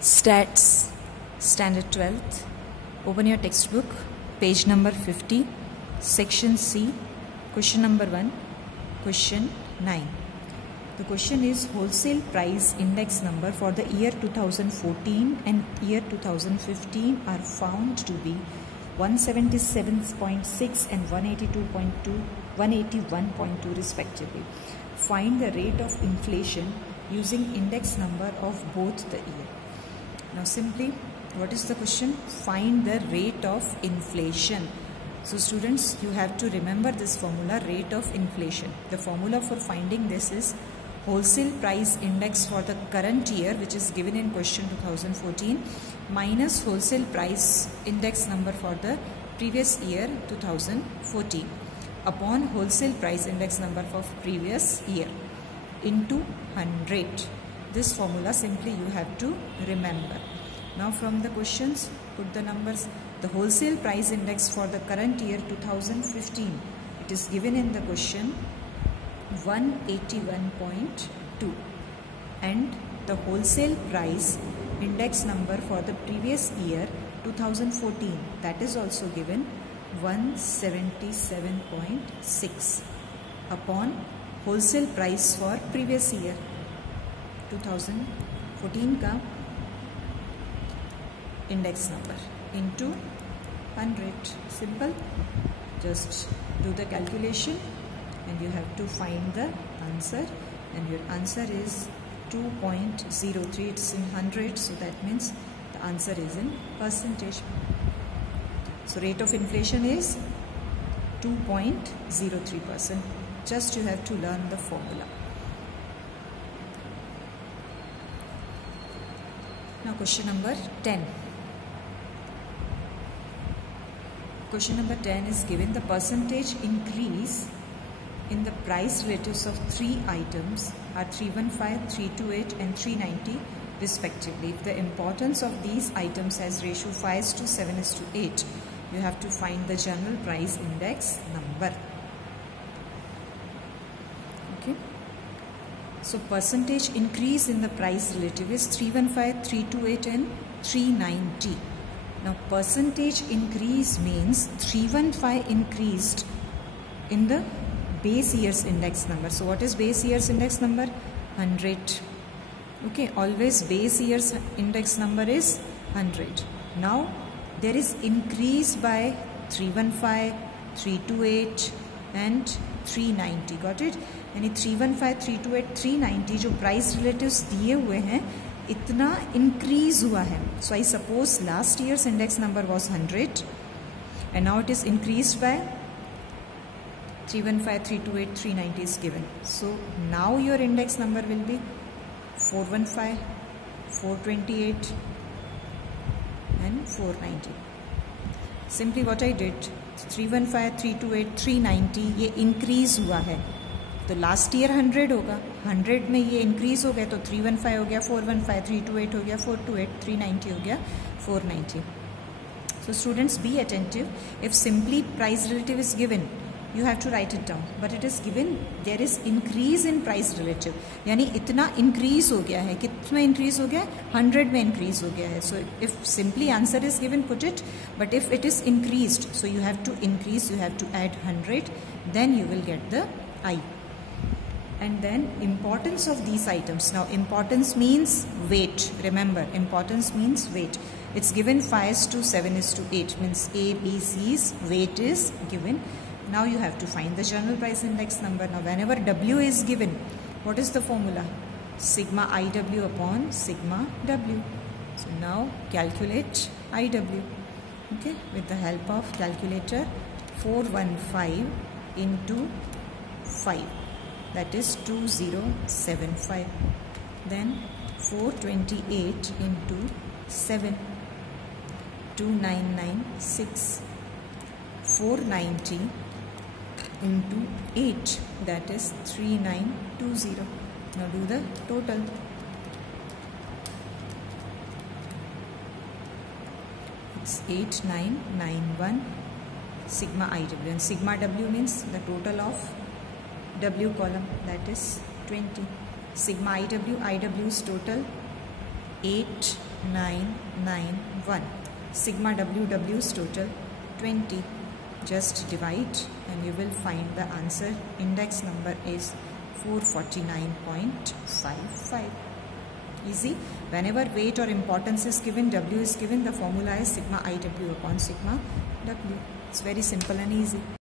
Stats, Standard 12th. Open your textbook, page number 50, section C, question number 1, question 9. The question is wholesale price index number for the year 2014 and year 2015 are found to be 177.6 and 181.2 respectively. Find the rate of inflation using index number of both the year. Now simply, what is the question? Find the rate of inflation. So students, you have to remember this formula, rate of inflation. The formula for finding this is wholesale price index for the current year, which is given in question 2014, minus wholesale price index number for the previous year 2014 upon wholesale price index number for previous year into 100. This formula simply you have to remember. Now from the questions, put the numbers. The wholesale price index for the current year 2015, it is given in the question 181.2, and the wholesale price index number for the previous year 2014, that is also given 177.6 upon wholesale price for previous year 2014 का index number into 100. Simple. Just do the calculation and you have to find the answer, and your answer is 2.03. It's in 100, so that means the answer is in percentage. So rate of inflation is 2.03%. Just you have to learn the formula. Now question number 10. Question number 10 is given the percentage increase in the price relatives of three items are 315, 328 and 390 respectively. If the importance of these items has ratio 5:7:8, you have to find the general price index number. Okay. So percentage increase in the price relative is 315, 328 and 390. Now percentage increase means 315 increased in the base year's index number. So what is base year's index number? 100. Okay, always base year's index number is 100. Now there is increase by 315, 328 and 390. Got it? यानी 315, 328, 390 जो price relatives दिए हुए हैं इतना increase हुआ है. So I suppose last years index number was 100 and now it is increased by 315, 328, 390 is given. So now your index number will be 415, 428 and 490. Simply what I did, 315, 328, 390 ये increase हुआ है. तो लास्ट ईयर 100 होगा, 100 में ये increase हो गया तो 315 हो गया 415, 328 हो गया 428, 390 हो गया 490. So students, be attentive. If simply price relative is given, you have to write it down. But it is given there is increase in price relative. यानी इतना increase हो गया है. कितना increase हो गया है? 100 में increase हो गया है. So if simply answer is given, put it. But if it is increased, so you have to increase. You have to add 100. Then you will get the I. And then importance of these items. Now importance means weight. Remember, importance means weight. It's given 5:7:8, means A, B, C's weight is given. Now you have to find the general price index number. Now whenever W is given, what is the formula? Sigma IW upon sigma W. So now calculate IW. Okay, with the help of calculator, 415 into 5. That is 2075. Then 428 into 7, 2996. 490 into 8, that is 3920. Now do the total. It's 8991 sigma IW, and sigma W means the total of W column, that is 20. Sigma IW's total 8 0.991. Sigma W is total 20. Just divide and you will find the answer. Index number is 449.55. Easy. Whenever weight or importance is given, W is given, the formula is sigma IW upon sigma W. It's very simple and easy.